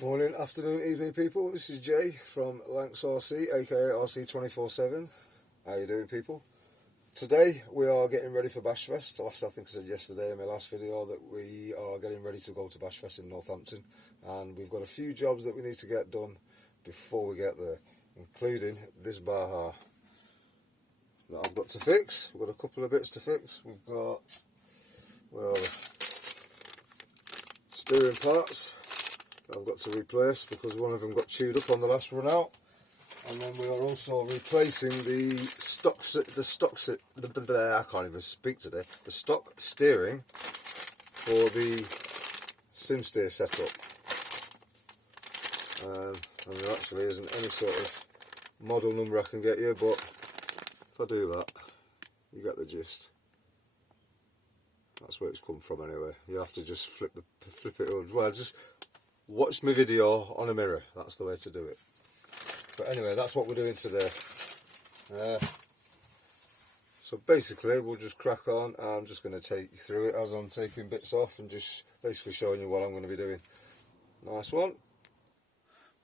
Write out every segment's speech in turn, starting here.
Morning, afternoon, evening people. This is Jay from Lancs RC, aka RC247. How you doing, people? Today we are getting ready for Bashfest. I think I said yesterday in my last video that we are getting ready to go to Bashfest in Northampton, and we've got a few jobs that we need to get done before we get there, including this Baja that I've got to fix. We've got a couple of bits to fix. We've got, where are they? Steering parts I've got to replace because one of them got chewed up on the last run out, and then we are also replacing the stock I can't even speak today. The stock steering for the SimSteer setup, and there actually isn't any sort of model number I can get you, but if I do that, you get the gist. That's where it's come from anyway. You have to just flip it over. Well, just watch my video on a mirror. That's the way to do it. But anyway, that's what we're doing today. So basically, we'll just crack on. I'm just going to take you through it as I'm taking bits off and just basically showing you what I'm going to be doing. Nice one.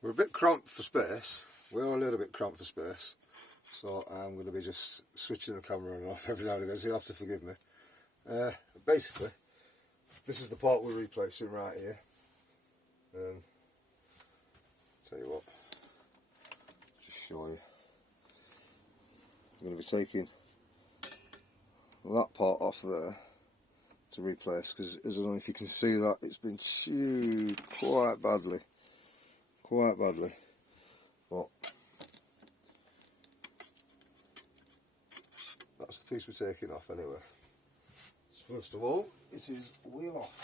We're a bit cramped for space. We're a little bit cramped for space. So I'm going to be just switching the camera on and off every now and again, so you'll have to forgive me. Basically, this is the part we're replacing right here. Tell you what, just show you. I'm going to be taking that part off there to replace, because I don't know if you can see that it's been chewed quite badly, but that's the piece we're taking off anyway. So first of all, it is wheel off.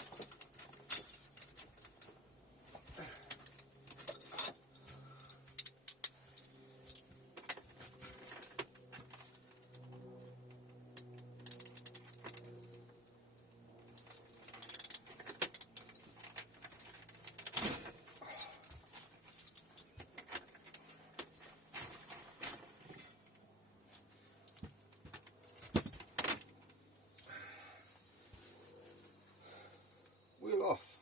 Wheel off.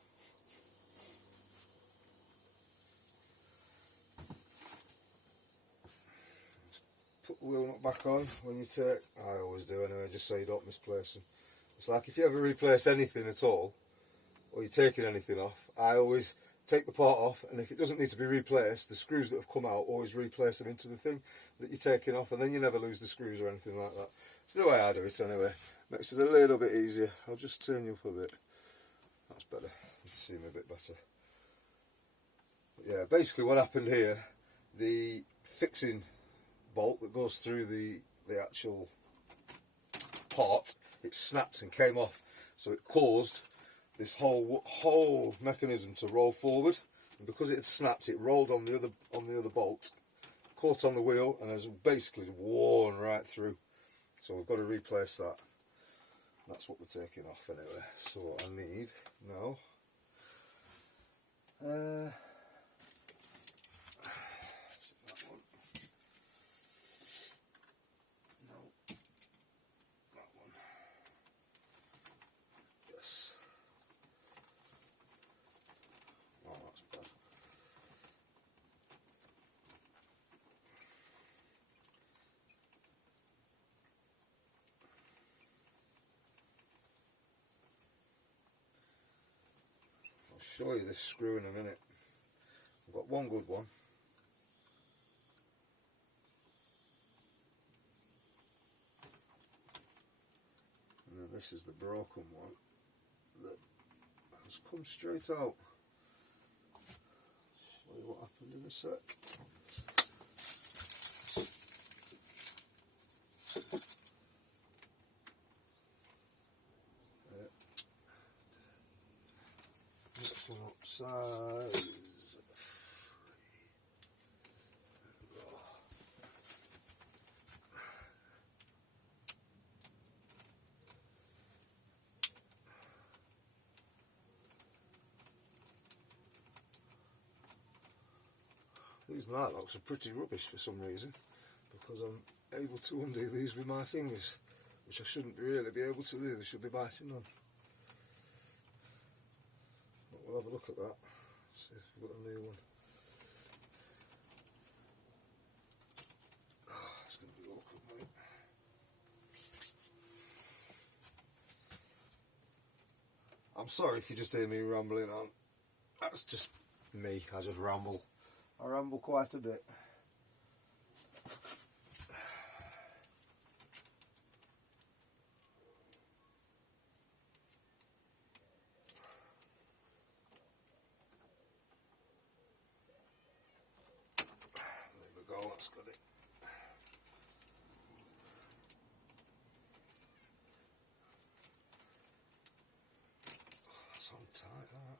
Put the wheel nut back on when you take, I always do anyway, just so you don't misplace them. It's like if you ever replace anything at all, or you're taking anything off, I always take the part off, and if it doesn't need to be replaced, the screws that have come out, always replace them into the thing that you're taking off, and then you never lose the screws or anything like that. It's the way I do it anyway. Makes it a little bit easier. I'll just turn you up a bit. That's better. You can see me a bit better. But yeah, basically what happened here, the fixing bolt that goes through the actual part, it snapped and came off, so it caused this whole mechanism to roll forward, and because it had snapped, it rolled on the other bolt, caught on the wheel, and has basically worn right through. So we've got to replace that. That's what we're taking off anyway. So what I need now, is it that one? No, that one. Yes. Oh, that's bad. I'll show you this screw in a minute. I've got one good one. And then this is the broken one that has come straight out. Show you what happened in a sec. Next one up, size 3. There we go. These night locks are pretty rubbish for some reason, because I'm able to undo these with my fingers, which I shouldn't really be able to do. They should be biting on. But we'll have a look at that. See if we've got a new one. Oh, it's going to be awkward, mate. I'm sorry if you just hear me rambling on. That's just me. I just ramble. I ramble quite a bit. There we go, that's got it. Oh, that's on tight, that.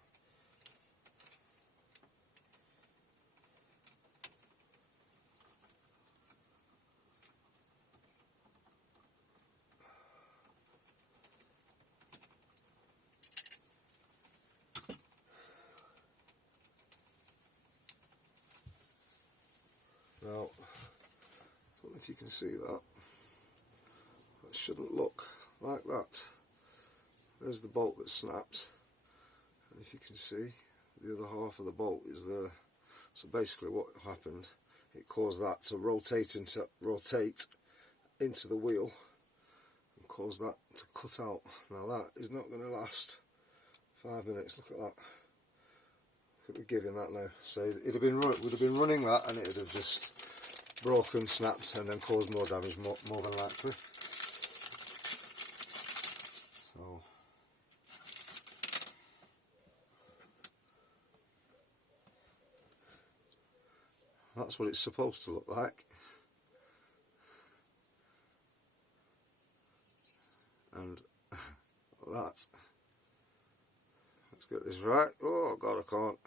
Now, I don't know if you can see that. It shouldn't look like that. There's the bolt that snapped, and if you can see, the other half of the bolt is there. So basically what happened, it caused that to rotate into the wheel and cause that to cut out. Now that is not going to last 5 minutes. Look at that. Look at the give in that now. So would have been running that, and it would have just broken, snapped, and then caused more damage, more than likely. So that's what it's supposed to look like. And that. Let's get this right. Oh God, I can't.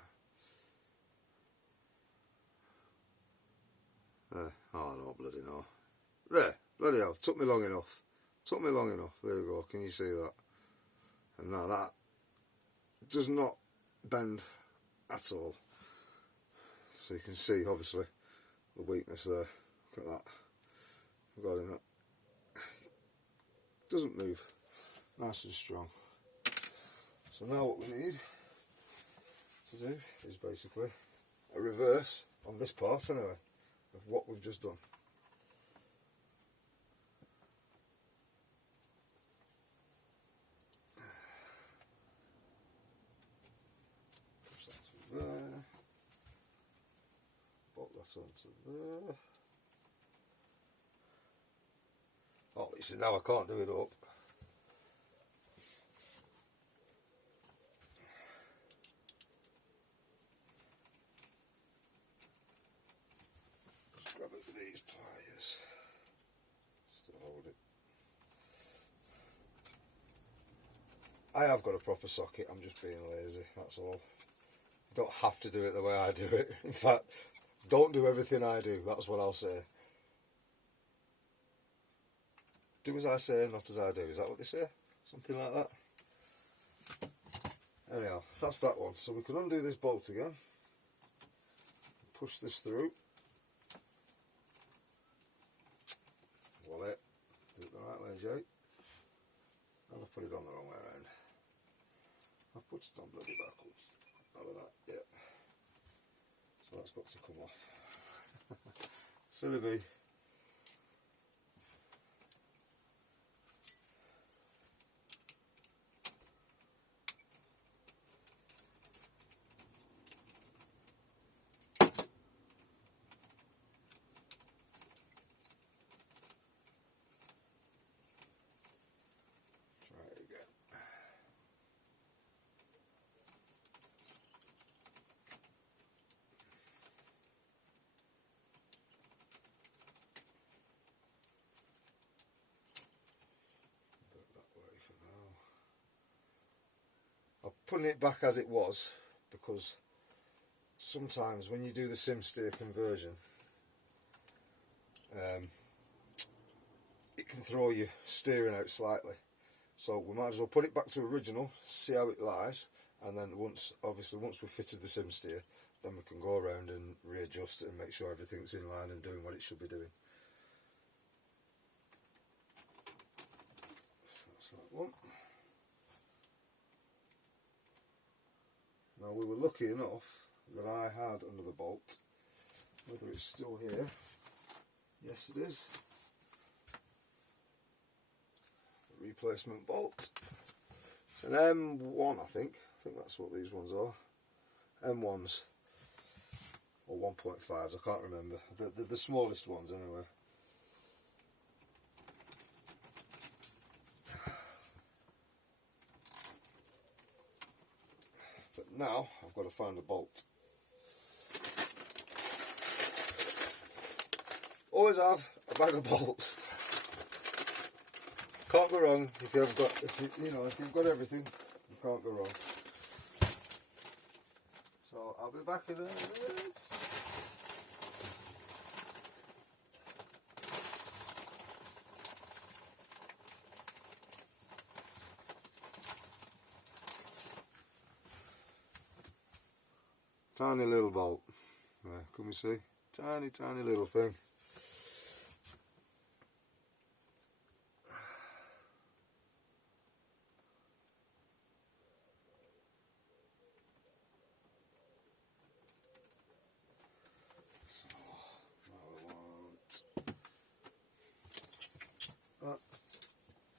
There. Oh no, bloody no. There. Bloody hell. Took me long enough. Took me long enough. There we go. Can you see that? And now that does not bend at all. So you can see, obviously, the weakness there. Look at that. Regarding that. Doesn't move. Nice and strong. So now what we need to do is basically a reverse on this part anyway of what we've just done. Push that to there. Bolt that onto there. Oh, you see, now I can't do it up. Just grab it with these pliers just to hold it. I have got a proper socket, I'm just being lazy, that's all. You don't have to do it the way I do it. In fact, don't do everything I do, that's what I'll say. Do as I say, not as I do. Is that what they say? Something like that. Anyhow, that's that one. So we can undo this bolt again. Push this through. Voila. Do it the right way, Jake. And I've put it on the wrong way around. I've put it on bloody backwards. How about that? Yeah. So that's got to come off. Silly me. Putting it back as it was, because sometimes when you do the sim steer conversion, it can throw your steering out slightly. So we might as well put it back to original, see how it lies, and then once we've fitted the sim steer, then we can go around and readjust it and make sure everything's in line and doing what it should be doing. That's that one. Now Now we were lucky enough that I had another bolt, whether it's still here, yes it is, a replacement bolt. It's an M1 I think that's what these ones are, M1s, or 1.5s, I can't remember, the smallest ones anyway. But now I've got to find a bolt. Always have a bag of bolts. Can't go wrong if you've got, if you've got everything, you can't go wrong. So I'll be back in a minute. Tiny little bolt. There, can we see? Tiny, tiny little thing. So, now we want that,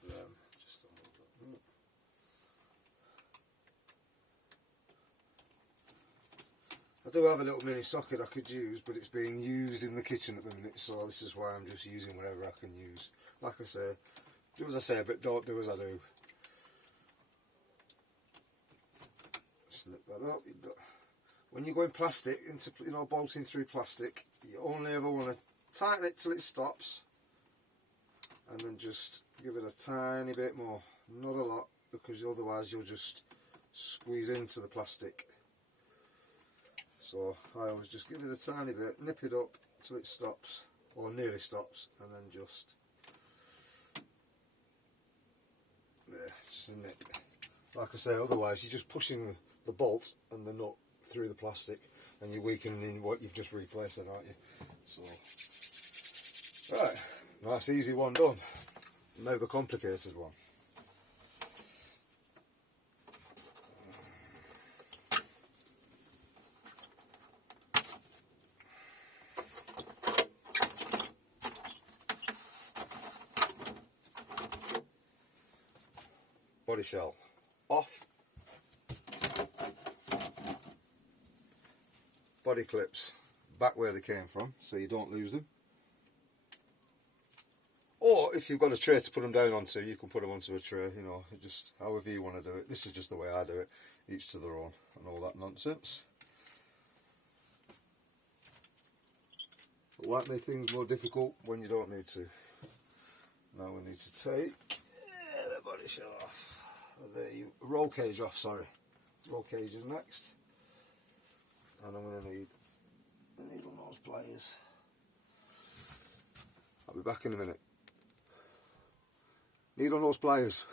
them, just a little bit. I do have a little mini socket I could use, but it's being used in the kitchen at the minute, so this is why I'm just using whatever I can use. Like I say, do as I say, but don't do as I do. Slip that up. When you go in plastic, into bolting through plastic, you only ever want to tighten it till it stops, and then just give it a tiny bit more, not a lot, because otherwise you'll just squeeze into the plastic. So I always just give it a tiny bit, nip it up till it stops, or nearly stops, and then just there, just a nip. Like I say, otherwise you're just pushing the bolt and the nut through the plastic, and you're weakening what you've just replaced then, aren't you? So, right, nice easy one done. Now the complicated one. Body shell off, body clips back where they came from so you don't lose them, or if you've got a tray to put them down onto, you can put them onto a tray, just however you want to do it. This is just the way I do it, each to their own and all that nonsense. But like make things more difficult when you don't need to. Now we need to take the body shell off. The roll cage off, sorry. Roll cage is next. And I'm going to need the needle nose pliers. I'll be back in a minute. Needle nose pliers.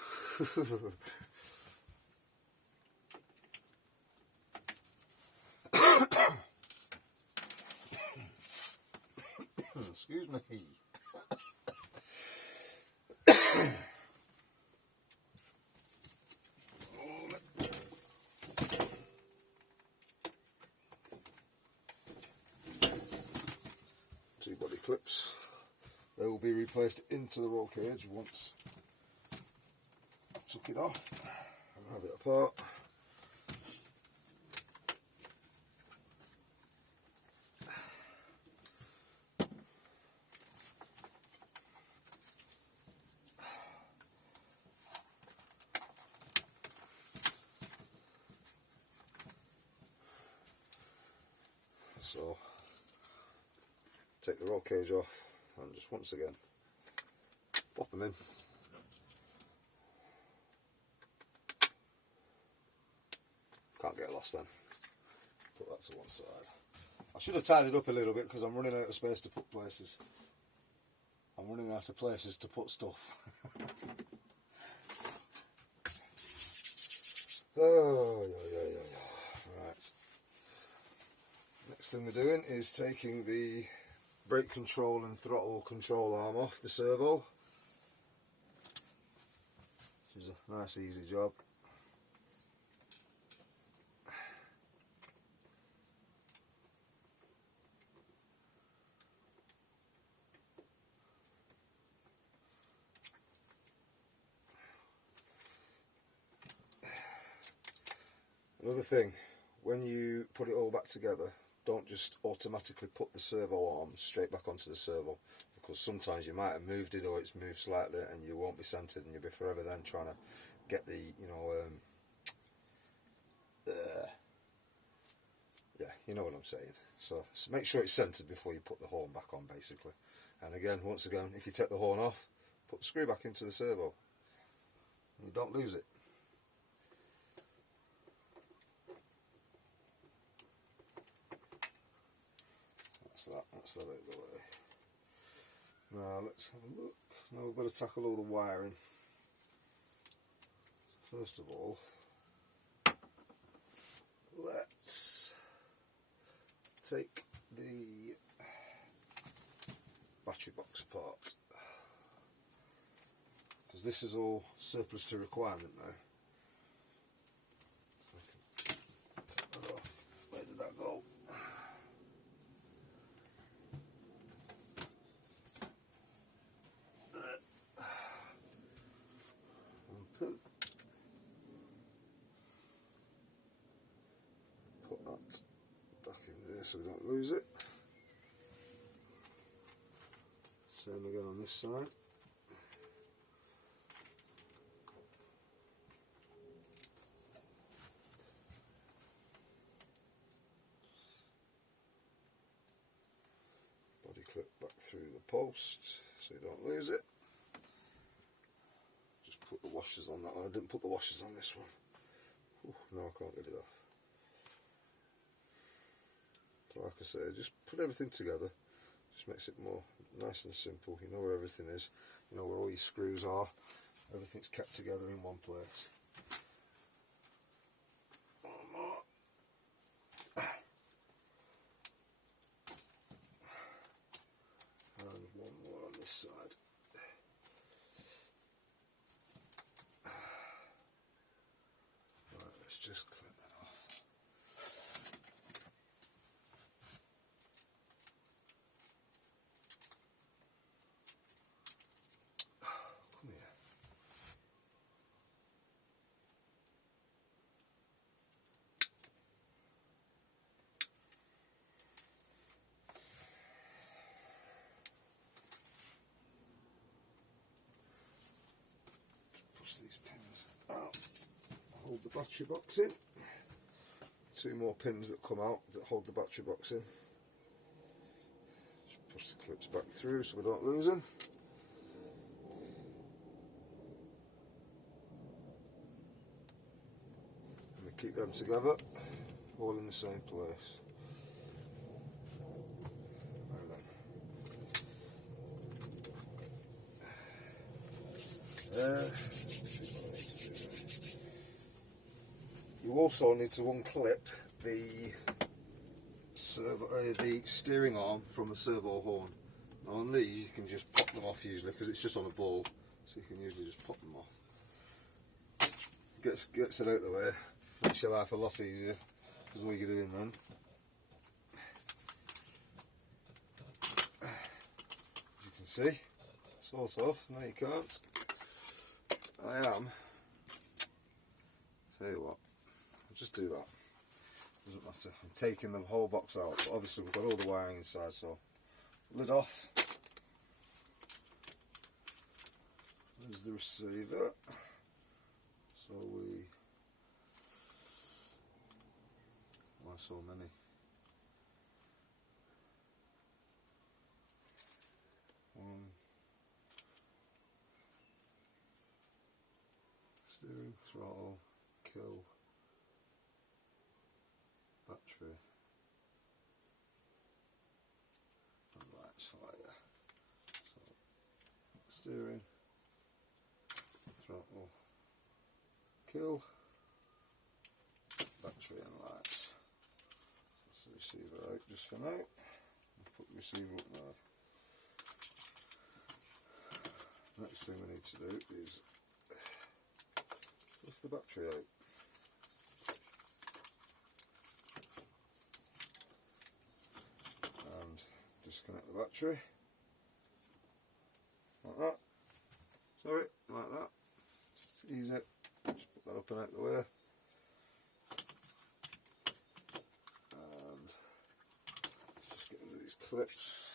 Excuse me. Two body clips. They will be replaced into the roll cage once I took it off and have it apart. So take the roll cage off and just once again pop them in. Can't get lost then. Put that to one side. I should have tied it up a little bit because I'm running out of space to put places. I'm running out of places to put stuff. Oh, yeah. Right. Next thing we're doing is taking the brake control and throttle control arm off the servo. Which is a nice easy job. Another thing, when you put it all back together, don't just automatically put the servo arm straight back onto the servo, because sometimes you might have moved it or it's moved slightly and you won't be centered, and you'll be forever then trying to get the, yeah, you know what I'm saying. So make sure it's centered before you put the horn back on, basically. And again, once again, if you take the horn off, put the screw back into the servo. And you don't lose it. That's that out of the way. Now let's have a look. Now we've got to tackle all the wiring. First of all, let's take the battery box apart, because this is all surplus to requirement now. So I can take that off. Where did that go? Put that back in there so we don't lose it. Same again on this side. Body clip back through the post so you don't lose it. Just put the washers on that one. I didn't put the washers on this one. Ooh, no, I can't get it off. So like I say, just put everything together. Just makes it more nice and simple. You know where everything is. You know where all your screws are. Everything's kept together in one place. One more. And one more on this side. Right, let's just clean that off. Come here. Push these pins out, hold the battery box in. Two more pins that come out that hold the battery box in. Just push the clips back through so we don't lose them. And we keep them together, all in the same place. You also need to unclip the steering arm from the servo horn. Now on these you can just pop them off usually because it's just on a ball, so you can usually just pop them off. Gets it out of the way, makes your life a lot easier, because all you're doing then. As you can see, sort of. No, you can't. I am. Tell you what, I'll just do that. Doesn't matter. I'm taking the whole box out, but obviously we've got all the wiring inside, so lid off. There's the receiver. So why so many? One. Steering, throttle, kill, battery, and lights like that. So steering, throttle, kill, battery and lights. That's the receiver out just for now. I'll put the receiver up there. Next thing we need to do is lift the battery out. And disconnect the battery. Like that. Sorry, like that. It's easy. Just put that up and out the way. flips,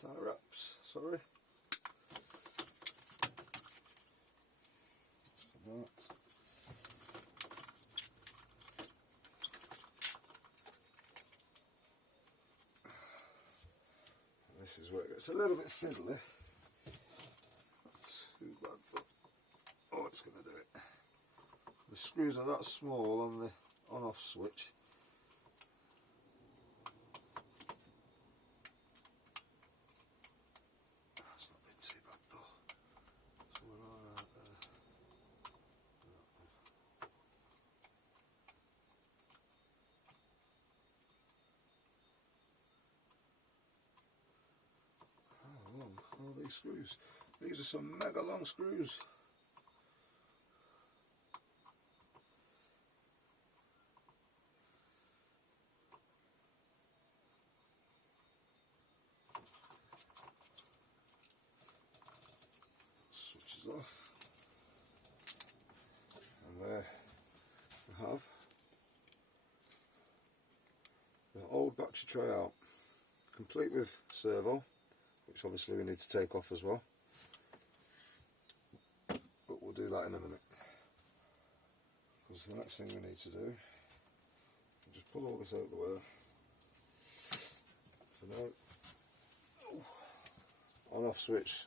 tie wraps, sorry. That. This is where it gets a little bit fiddly. Not too bad, but oh, it's going to do it. The screws are that small on the on-off switch. That's not been too bad though. So we're alright there. How long are these screws? These are some mega long screws. Switches off, and there we have the old battery tray out, complete with servo, which obviously we need to take off as well, but we'll do that in a minute, because the next thing we need to do, just pull all this out of the way for now. On-off switch.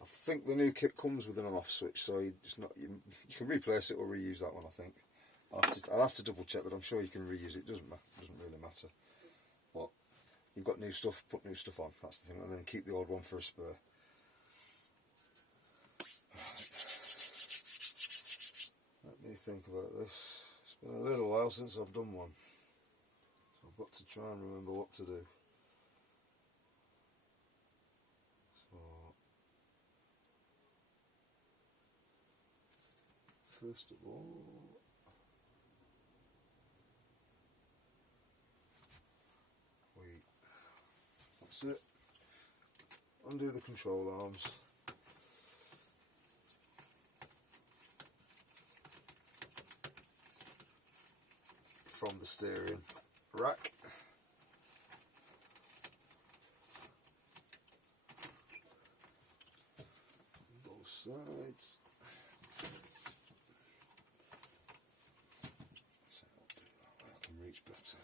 I think the new kit comes with an on-off switch, so you can replace it or reuse that one. I think I'll have to double check, but I'm sure you can reuse it. It doesn't really matter. But you've got new stuff, put new stuff on. That's the thing, and then keep the old one for a spare. Let me think about this. It's been a little while since I've done one, so I've got to try and remember what to do. First of all, that's it. Undo the control arms. From the steering rack. Both sides. Better.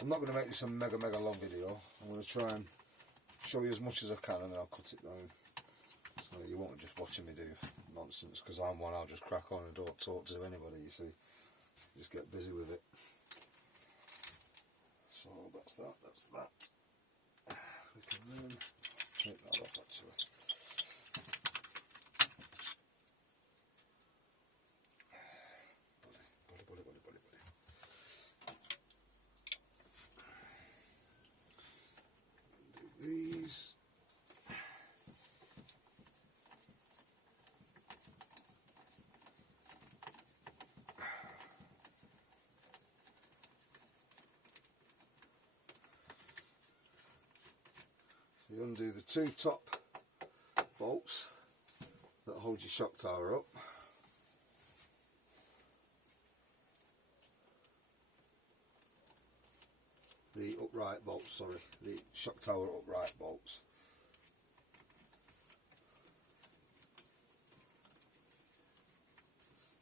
I'm not going to make this a mega long video. I'm going to try and show you as much as I can, and then I'll cut it down, so you won't just watching me do nonsense, because I'm one, I'll just crack on and don't talk to anybody, you see, just get busy with it. So that's that. We can then take that off actually. Buddy. Do these. So you undo the two top bolts that hold your shock tower up. The upright bolts, sorry, the shock tower upright bolts.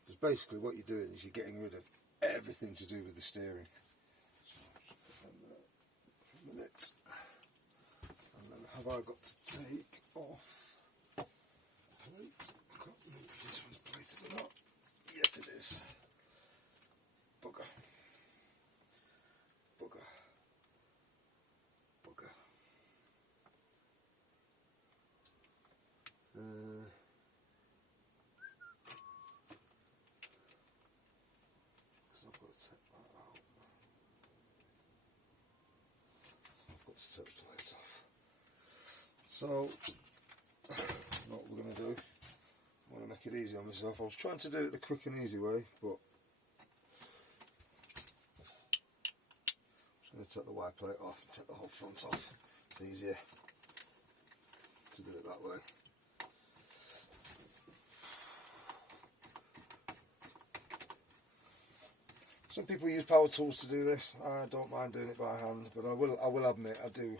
Because basically what you're doing is you're getting rid of everything to do with the steering. So just put them there for a minute. And then have I got to take off the plate? I can't remember if this one's plated or not. Yes it is. Bugger. I've got to take that out. I've got to take the plate off. So, what we're going to do, I want to make it easy on myself. I was trying to do it the quick and easy way, but I'm just going to take the wide plate off and take the whole front off. It's easier. to do it that way. Some people use power tools to do this. I don't mind doing it by hand, but I will admit I do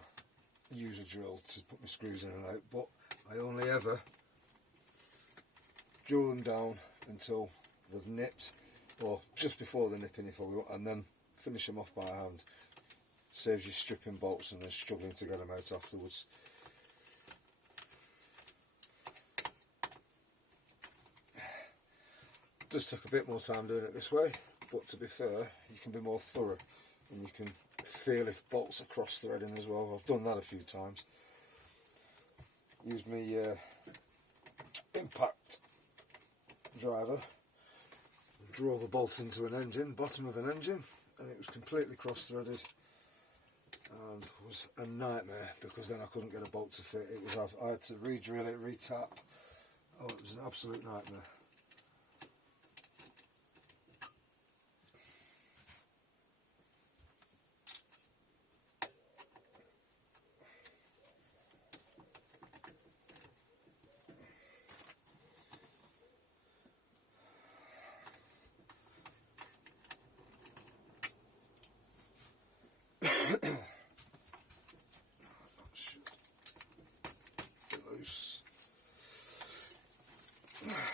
use a drill to put my screws in and out, but I only ever drill them down until they've nipped, or just before the nipping if I will, and then finish them off by hand. Saves you stripping bolts and then struggling to get them out afterwards. It does take a bit more time doing it this way, but to be fair, you can be more thorough and you can feel if bolts are cross-threading as well. I've done that a few times. Used my impact driver, drove a bolt into an engine, bottom of an engine, and it was completely cross-threaded and was a nightmare because then I couldn't get a bolt to fit. I had to re-drill it, re-tap. Oh, it was an absolute nightmare.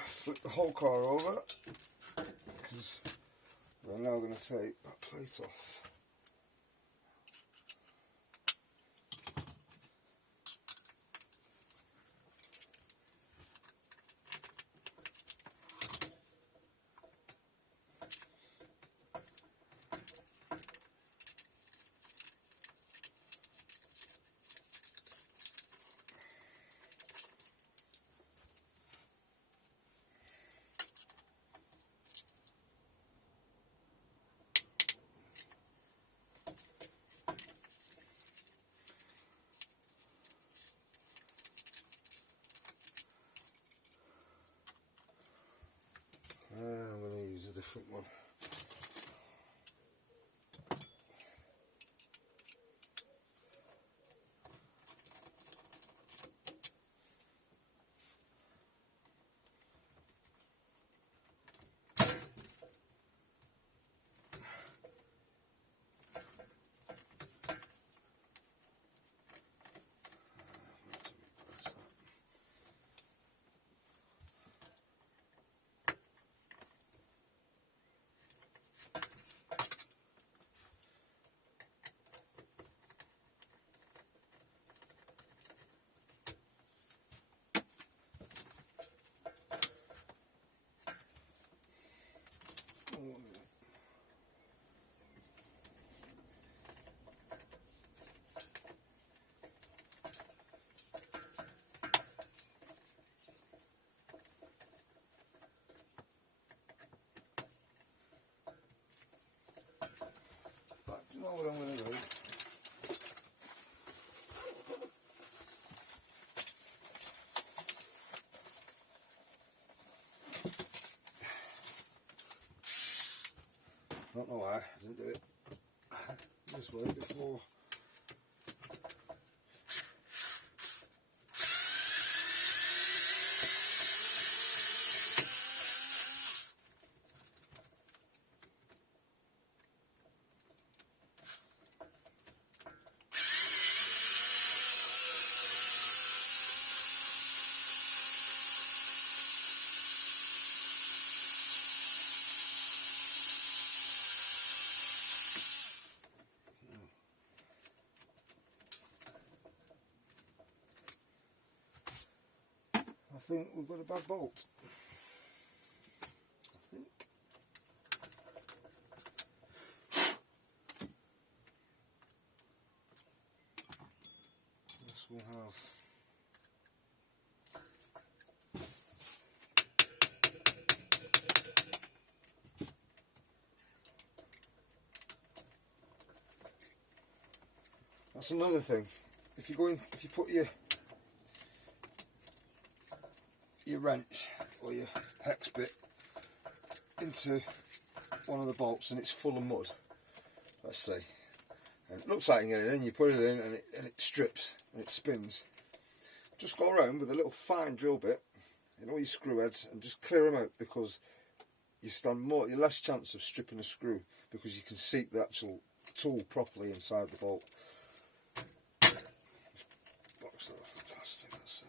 Flip the whole car over because we're now going to take that plate off. I'm going to use a different one. You know what I'm going to do? I don't know why I didn't do it this way before. I think we've got a bad bolt. I think. Yes, we have. That's another thing. If you put your wrench or your hex bit into one of the bolts and it's full of mud, let's say, and it looks like you can get it in, you put it in and it strips and it spins. just go around with a little fine drill bit, you know, your screw heads, and just clear them out, because you're less chance of stripping a screw, because you can seat the actual tool properly inside the bolt. Box that off the plastic, that's it.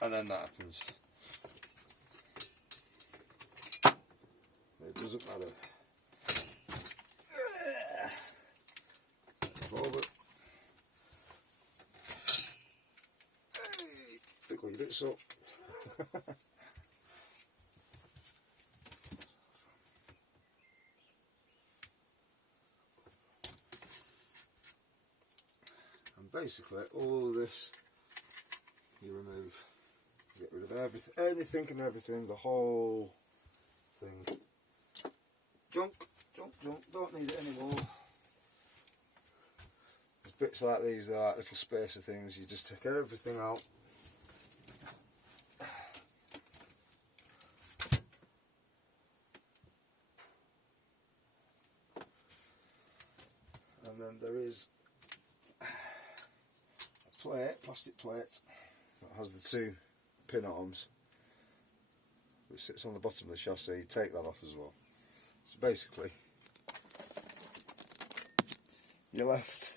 And then that happens. It doesn't matter. Forward. Pick all your bits up. And basically all this you remove. Get rid of everything, anything and everything, the whole thing. Junk, don't need it anymore. There's bits like these, they're like little spacer things, you just take everything out. And then there is a plate, plastic plate, that has the two pin arms that sits on the bottom of the chassis. You take that off as well. So basically you're left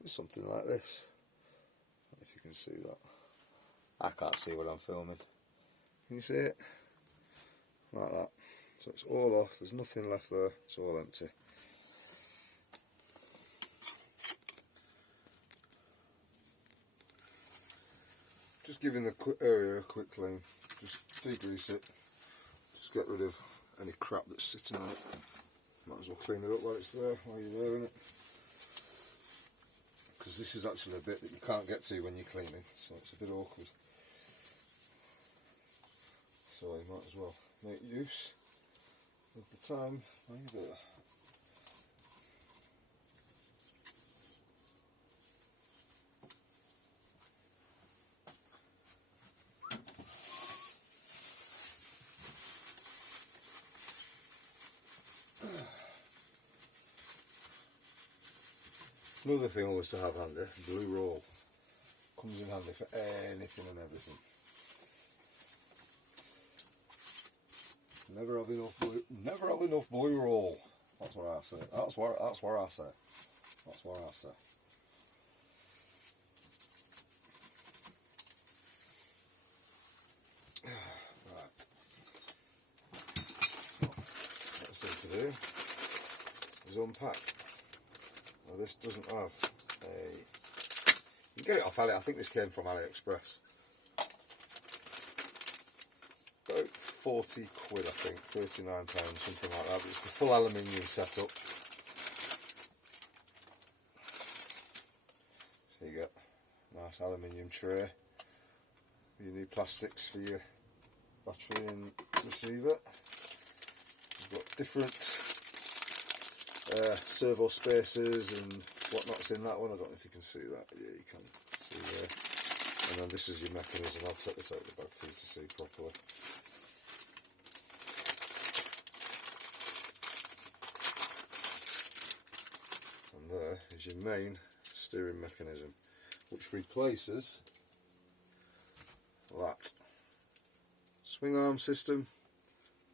with something like this. I don't know if you can see that. I can't see what I'm filming. Can you see it? Like that. So it's all off, there's nothing left there, it's all empty. Just giving the area a quick clean, just degrease it, just get rid of any crap that's sitting on it. Might as well clean it up while it's there, while you're there, innit? Because this is actually a bit that you can't get to when you're cleaning, so it's a bit awkward. So you might as well make use of the time while you're there. Another thing always to have handy, blue roll. Comes in handy for anything and everything. Never have enough blue roll. That's what I say. That's what I say. That's what I say. Right. What I need to do is unpack. Now this doesn't have a... You can get it off Ali. I think this came from AliExpress. About 40 quid, I think, £39, something like that. But it's the full aluminium setup. So you get a nice aluminium tray. You need plastics for your battery and receiver. You've got different servo spacers and whatnot's in that one. I don't know if you can see that. Yeah, you can see there. And then this is your mechanism. I'll take this out of the bag for you to see properly. And there is your main steering mechanism, which replaces that swing arm system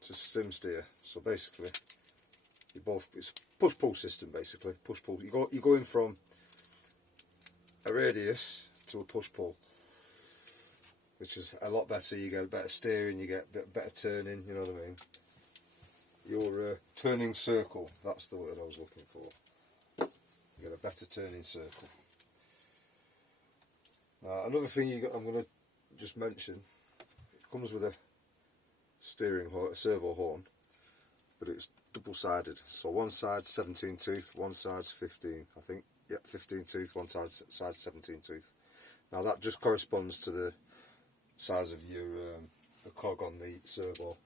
to stem steer. So basically, it's a push-pull system. Basically, push-pull. You're going from a radius to a push-pull, which is a lot better. You get better steering, you get better turning. You know what I mean? Your turning circle. That's the word I was looking for. You get a better turning circle. Now, another thing I'm going to just mention. It comes with a steering horn, a servo horn, but it's double-sided. So one side's 17 tooth, one side's 15. I think, yep, 15 tooth, one side's 17 tooth. Now that just corresponds to the size of your a cog on the servo,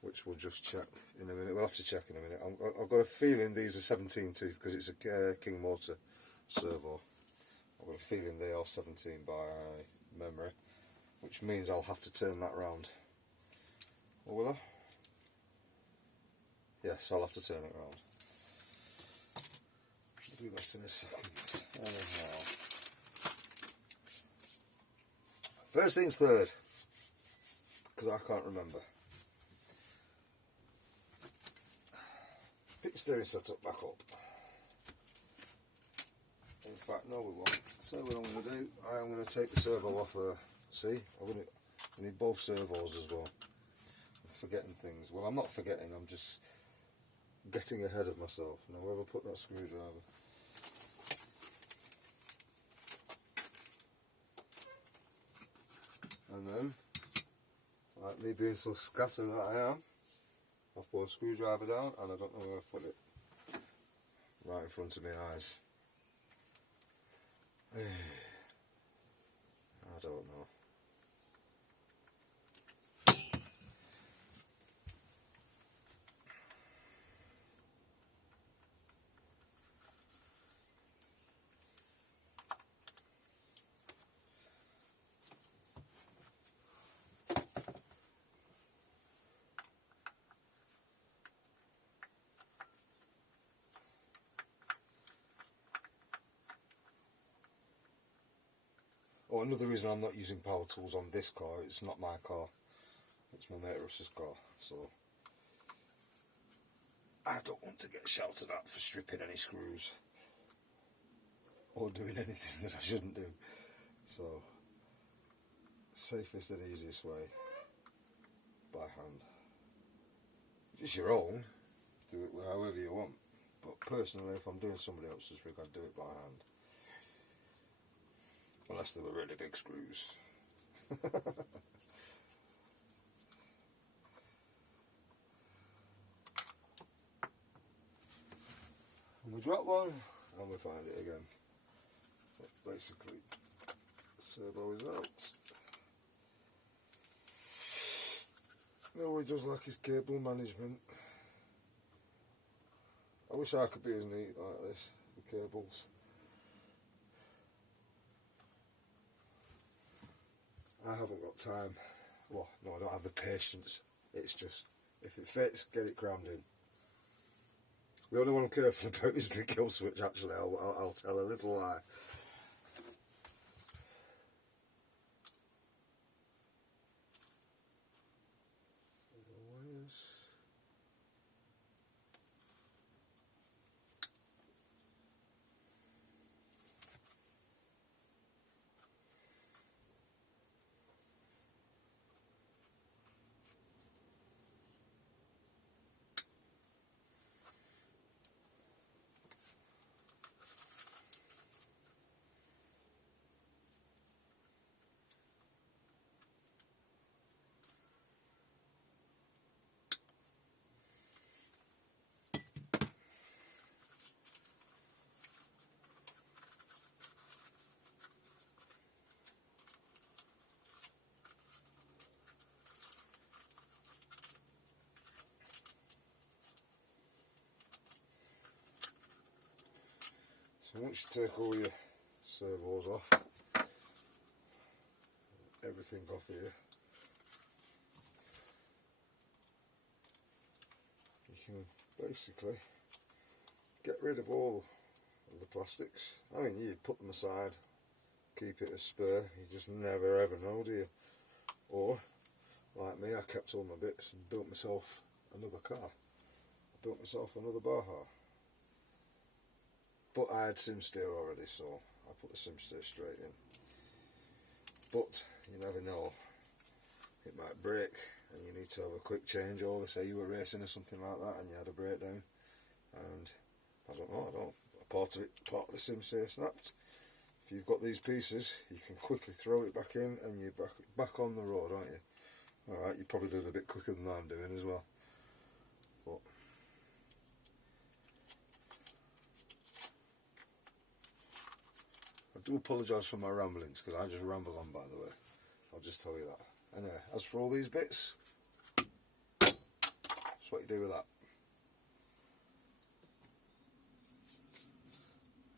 which we'll just check in a minute. We'll have to check in a minute. I've got a feeling these are 17 tooth because it's a King Motor servo. I've got a feeling they are 17 by memory, which means I'll have to turn that round. Or will I? Yes, I'll have to turn it round. I'll do that in a second. Anyhow. First things third, because I can't remember. Pick the steering setup back up. In fact, no we won't. So what I'm going to do, I am going to take the servo off there. See, I need both servos as well. I'm forgetting things. Well, I'm not forgetting, I'm just getting ahead of myself. Now where have I put that screwdriver? And then, like me being so scattered that I am, I've put a screwdriver down and I don't know where I've put it. Right in front of my eyes. I don't know. Oh, another reason I'm not using power tools on this car, it's not my car, it's my mate Russ's car, so I don't want to get shouted at for stripping any screws or doing anything that I shouldn't do. So, safest and easiest way, by hand. If it's your own, do it however you want, but personally if I'm doing somebody else's rig I'd do it by hand. Unless they were really big screws. And we drop one and we find it again. So basically, servo is out. No, he does like his cable management. I wish I could be as neat like this with cables. I haven't got time. Well, no, I don't have the patience. It's just, if it fits, get it crammed in. The only one I'm careful about is my kill switch, actually. I'll tell a little lie. So once you take all your servos off, everything off here, you can basically get rid of all of the plastics. I mean, you put them aside, keep it as spare, you just never ever know, do you? Or, like me, I kept all my bits and built myself another car. I built myself another Baja. But I had sim steer already, so I put the sim steer straight in. But you never know, it might break and you need to have a quick changeover. Say you were racing or something like that and you had a breakdown, and I don't know, part of the sim steer snapped. If you've got these pieces, you can quickly throw it back in and you're back on the road, aren't you? Alright, you probably do it a bit quicker than I'm doing as well. But I do apologise for my ramblings, because I just ramble on, by the way. I'll just tell you that. Anyway, as for all these bits, that's what you do with that.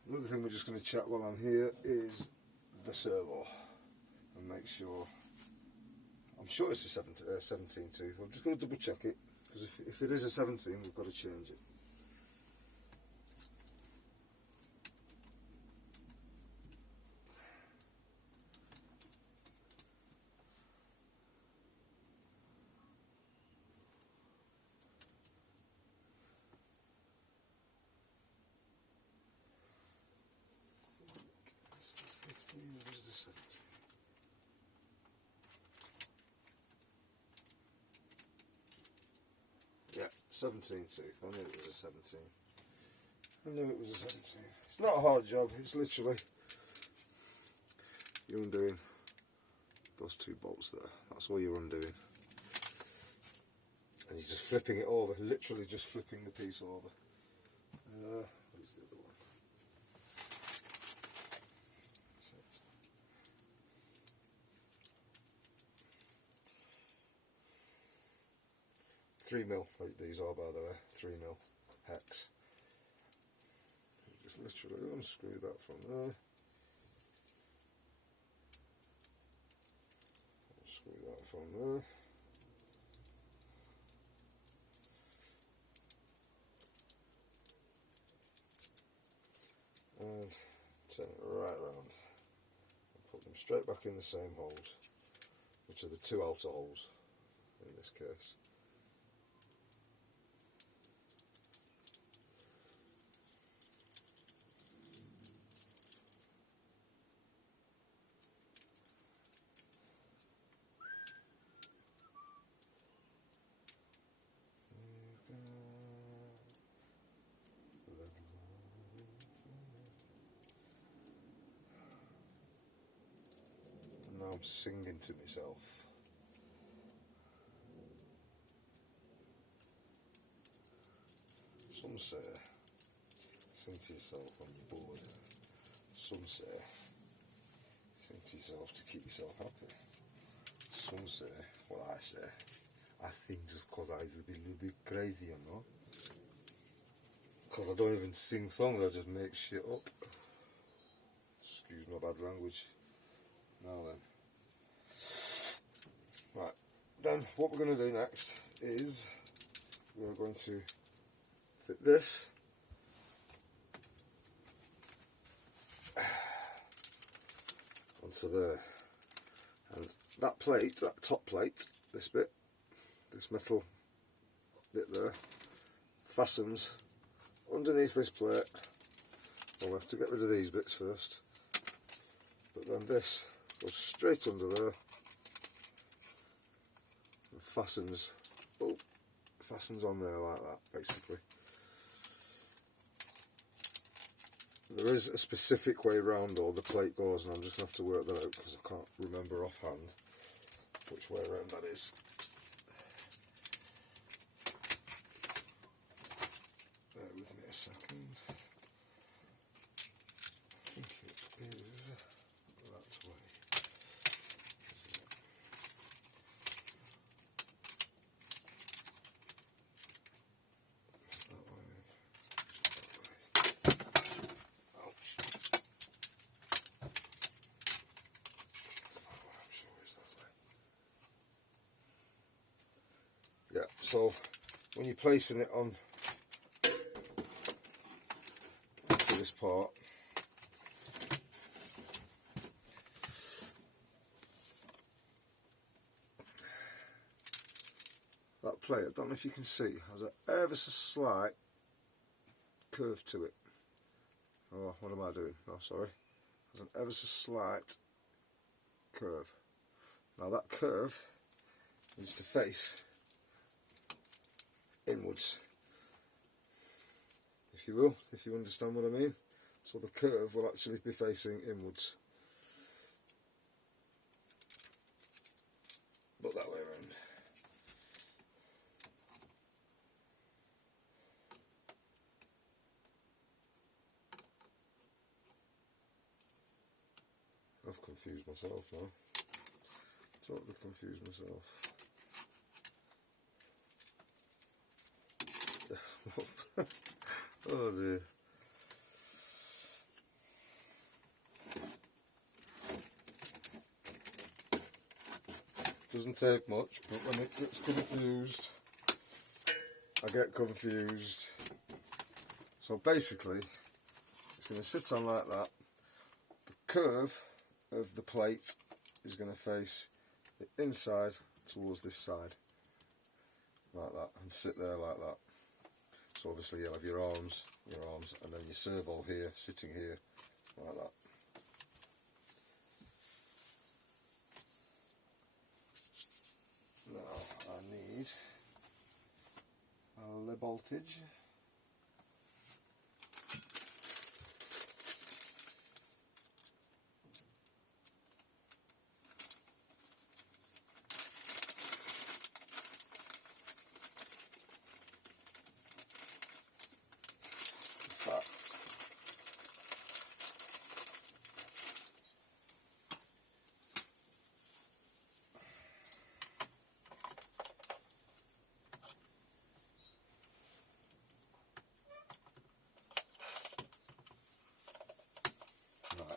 Another thing we're just going to check while I'm here is the servo, and make sure, I'm sure it's a 17 tooth, I'm just going to double check it, because if it is a 17 we've got to change it. Yeah, 17 tooth. I knew it was a 17. I knew it was a 17. It's not a hard job, it's literally you're undoing those two bolts there. That's all you're undoing. And you're just flipping it over, literally just flipping the piece over. What is the other one? 3mm, like these are, by the way, 3mm hex. You just literally unscrew that from there. Unscrew that from there. And turn it right around. And put them straight back in the same holes, which are the two outer holes in this case. Now I'm singing to myself. Some say sing to yourself when you're bored. Some say sing to yourself to keep yourself happy. Some say what I say. I sing just because I used to be a little bit crazy, you know. Because I don't even sing songs, I just make shit up. Excuse my bad language. Now then. Right, then what we're going to do next is we're going to fit this onto there. And that plate, that top plate, this bit, this metal bit there, fastens underneath this plate. Well, we have to get rid of these bits first, but then this goes straight under there and fastens on there like that, basically. There is a specific way round though the plate goes, and I'm just going to have to work that out because I can't remember offhand which way around that is. Bear with me a second. I think it is that way. Yeah, so when you're placing it on to this part, that plate, I don't know if you can see, has an ever so slight curve to it. Oh, what am I doing? Oh, sorry. Has an ever so slight curve. Now that curve needs to face inwards, if you will, if you understand what I mean. So the curve will actually be facing inwards, but that way around. I've confused myself now. It's totally confused myself. Oh dear. Doesn't take much, but when it gets confused, I get confused. So basically, it's going to sit on like that. The curve of the plate is going to face the inside towards this side, like that, and sit there like that. So obviously you'll have your arms, and then your servo here, sitting here, like that. Now I need a lip voltage.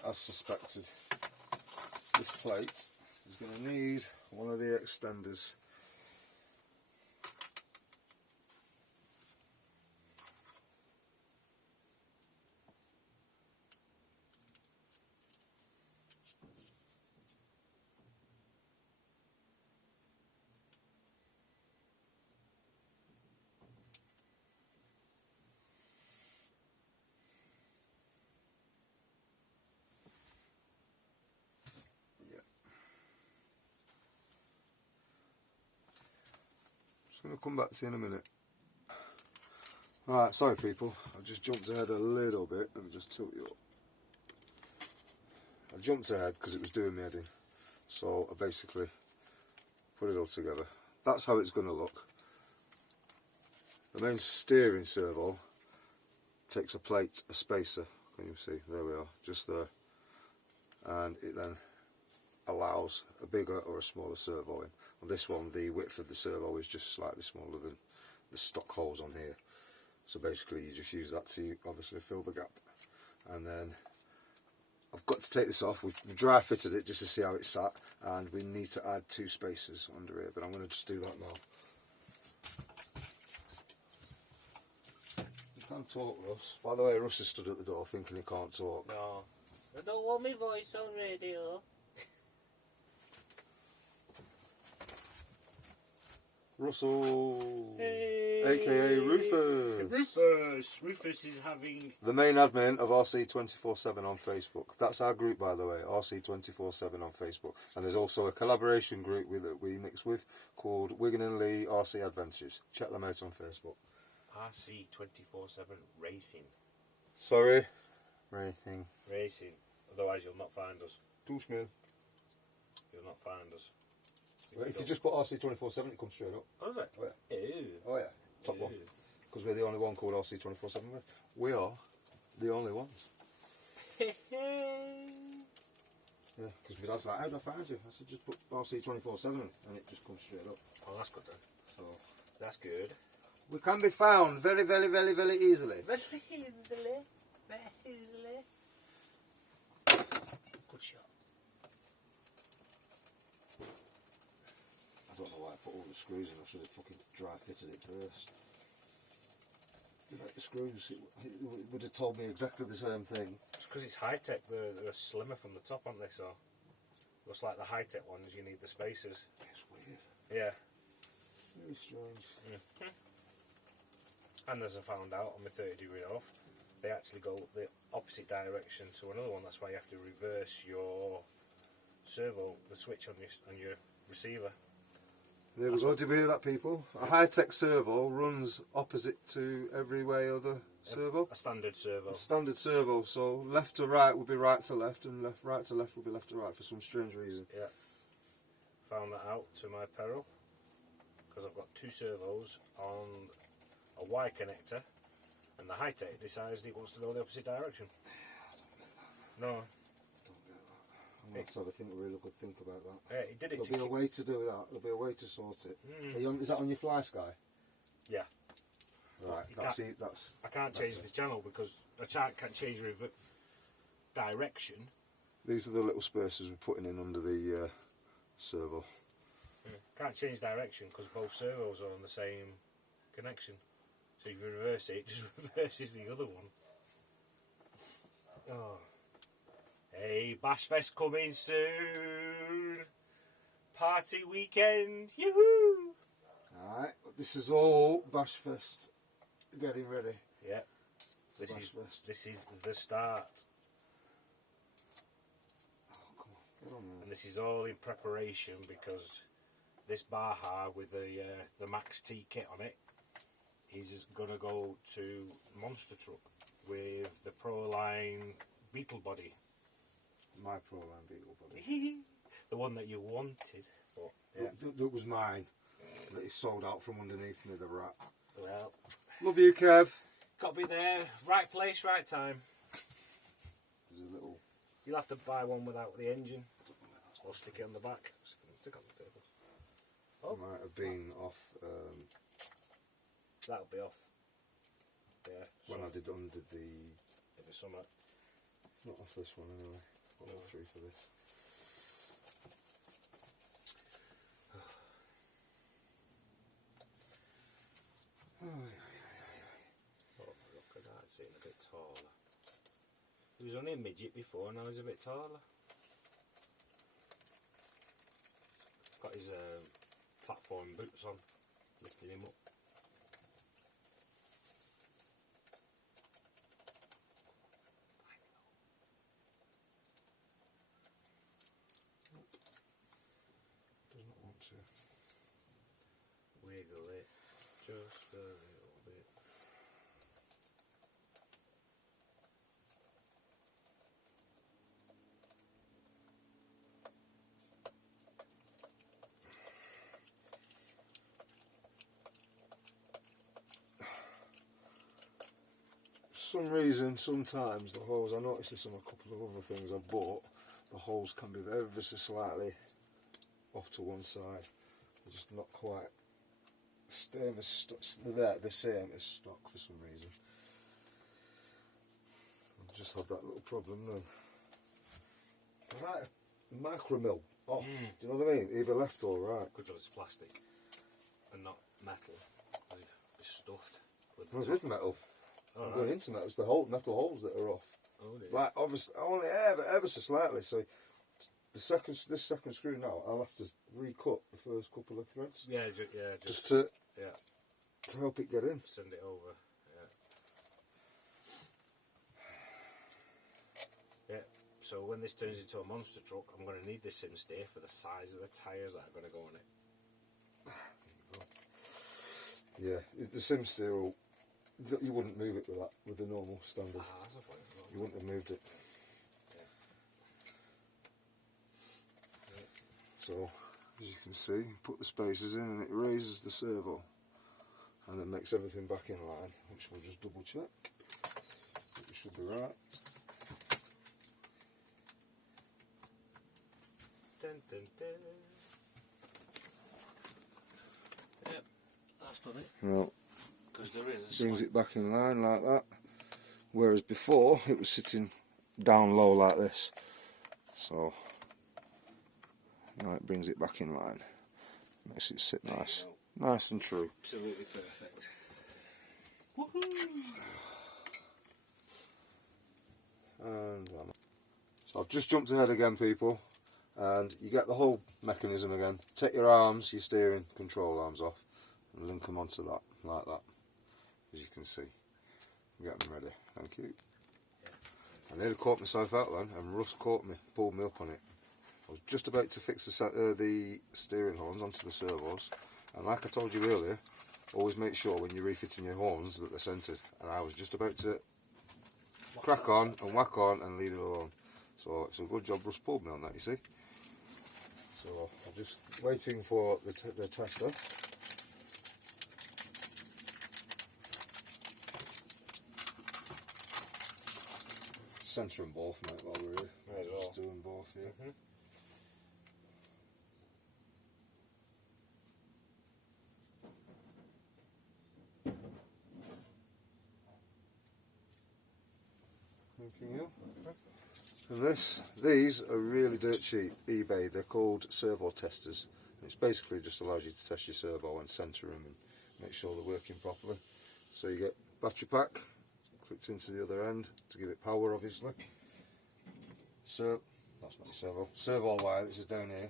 As suspected, this plate is going to need one of the extenders. I'm going to come back to you in a minute. Alright, sorry people, I just jumped ahead a little bit. Let me just tilt you up. I jumped ahead because it was doing me head in. So I basically put it all together. That's how it's going to look. The main steering servo takes a plate, a spacer, can you see? There we are, just there. And it then allows a bigger or a smaller servo in. On this one, the width of the servo is just slightly smaller than the stock holes on here. So basically you just use that to obviously fill the gap. And then I've got to take this off. We've dry fitted it just to see how it sat, and we need to add 2 spacers under here, but I'm going to just do that now. You can't talk, Russ. By the way, Russ is stood at the door thinking he can't talk. No, I don't want my voice on radio. Russell, Hey. aka Rufus. Rufus is having... The main admin of RC247 on Facebook. That's our group, by the way, RC247 on Facebook. And there's also a collaboration group that we mix with called Wigan and Lee RC Adventures. Check them out on Facebook. RC247 Racing. Sorry? Racing. Racing. Otherwise you'll not find us. Douchman. You'll not find us. If you just put RC247, it comes straight up. Oh, is it? Oh yeah. Ew. Oh yeah. Top one. Because we're the only one called RC247. We are the only ones. Yeah, because my dad's like, how do I find you? I said, just put RC247 and it just comes straight up. Oh, that's good then. So That's good. we can be found very, very, very, very easily. Very easily. Very easily. Good shot. I don't know why I put all the screws in. I should have fucking dry fitted it first. Like the screws, it would have told me exactly the same thing. It's because it's high tech. They're slimmer from the top, aren't they? So looks like the high tech ones. You need the spacers. It's weird. Yeah. Very strange. And as I found out on my 30-degree off, they actually go the opposite direction to another one. That's why you have to reverse your servo, the switch on your receiver. There we go. Did we hear that, people? A high-tech servo runs opposite to every way other servo. A standard servo. A standard servo. So left to right would be right to left, and right to left would be left to right for some strange reason. Yeah. Found that out to my peril because I've got 2 servos on a Y connector, and the high tech decides it wants to go the opposite direction. No. Don't get that. I'm going to have to have a really good think about that. It did it. There'll be a way to do that. There'll be a way to sort it. Is that on your fly sky? Yeah. Right. I can't change the channel because I can't change direction. These are the little spacers we're putting in under the servo. Can't change direction because both servos are on the same connection. So if you reverse it, it just reverses the other one. Oh. Hey, Bashfest coming soon. Party weekend. Yoo-hoo! Alright, this is all Bashfest getting ready. Yeah. This is the start. Oh, come on, get on there. And this is all in preparation because this Baja with the Max T kit on it is going to go to Monster Truck with the Proline Beetle body. My Proline Beetle body. The one that you wanted. But, yeah. That was mine. That is sold out from underneath me, the rat. Well, love you, Kev. Got to be there. Right place, right time. There's a little... You'll have to buy one without the engine. Or stick it on the back. Stick it on the table. Oh. Might have been off... That'll be off. Yeah. When I did undid the... In the summer. Not off this one anyway. Got all three for this. Oh, look at that, it's getting a bit taller. He was only a midget before, now he's a bit taller. Got his platform boots on, lifting him up. Does not want to. Wiggle it just a little bit. For some reason, sometimes the holes, I noticed this on a couple of other things I bought, the holes can be ever so slightly off to one side. They're just not quite the same as stock for some reason. I've just had that little problem then. I like a micro mill off, do you know what I mean? Either left or right. Good job it's plastic and not metal. It's stuffed. It is metal. I'm going into metal. It's the metal holes that are off. Oh, dear. Like obviously, only ever so slightly. So this second screw now, I'll have to recut the first couple of threads. Yeah, just to help it get in. Send it over. Yeah. So when this turns into a monster truck, I'm going to need this sim steer for the size of the tyres that are going to go on it. Yeah, the sim steer will. You wouldn't move it with that, with the normal standard. That's a point. You wouldn't have moved it. Yeah. So, as you can see, put the spacers in and it raises the servo. And then makes everything back in line, which we'll just double check. It should be right. Dun, dun, dun. Yep, that's done it. Well, Because there is a brings it back in line like that. Whereas before it was sitting down low like this. So now it brings it back in line. Makes it sit nice. Nice and true. Absolutely perfect. Woohoo! And so I've just jumped ahead again, people, and you get the whole mechanism again. Take your arms, your steering control arms off, and link them onto that, like that, as you can see. Get them ready. Thank you. I nearly caught myself out then, and Russ caught me, pulled me up on it. I was just about to fix the steering horns onto the servos, and like I told you earlier, always make sure when you're refitting your horns that they're centred. And I was just about to crack on and whack on and leave it alone. So it's a good job Russ pulled me on that, you see. So I'm just waiting for the tester. centre them both, mate, while we're here. May as well. Just do them both, yeah. Thank you. And these are really dirt cheap. eBay. They're called Servo Testers. It's basically just allows you to test your servo and centre them and make sure they're working properly. So you get battery pack clicked into the other end to give it power, obviously. So that's not your servo wire. This is down here.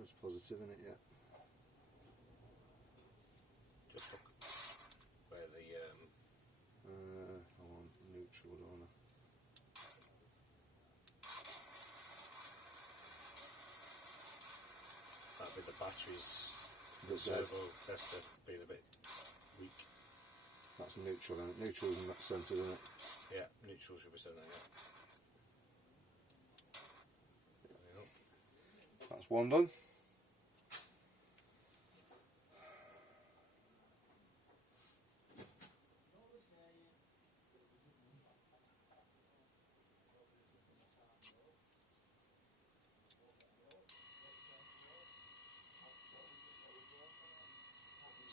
It's positive in it yet. Just look where the I want neutral, don't I? that'd be the batteries. The That's servo tester being a bit weak. That's neutral, and neutral in that centre, isn't it? Yeah, neutral should be sent there. Yeah. That's one done.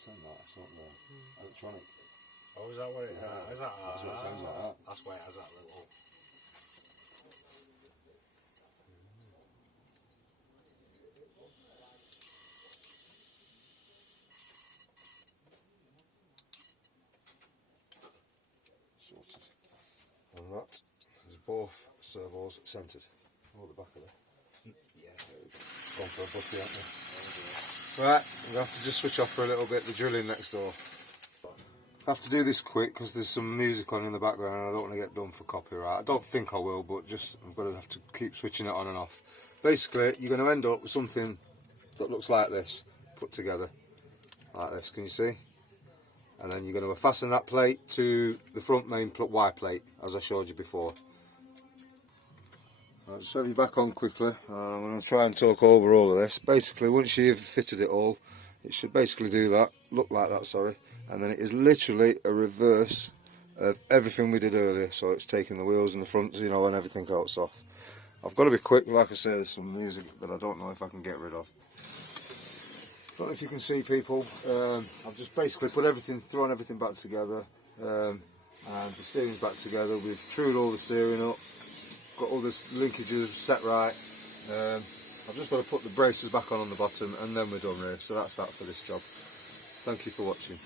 It's not the electronic. Oh, is that what it is? That, That's what it sounds like that. That's why it has that little. Sorted. And that is both servos centred. Oh, the back of it. Yeah. Gone for a butty, haven't we? Right, we have to just switch off for a little bit. The drilling next door. I have to do this quick because there's some music on in the background and I don't want to get done for copyright. I don't think I will, but just I'm going to have to keep switching it on and off. Basically, you're going to end up with something that looks like this, put together like this. Can you see? And then you're going to fasten that plate to the front main Y plate, as I showed you before. I'll just have you back on quickly. I'm going to try and talk over all of this. Basically, once you've fitted it all, it should basically do that, look like that, sorry. And then it is literally a reverse of everything we did earlier. So it's taking the wheels and the fronts, you know, and everything else off. I've got to be quick, like I say, there's some music that I don't know if I can get rid of. Don't know if you can see, people. I've just basically put everything, thrown everything back together, and the steering's back together. We've trued all the steering up, got all the linkages set right. I've just got to put the braces back on the bottom, and then we're done really. So that's that for this job. Thank you for watching.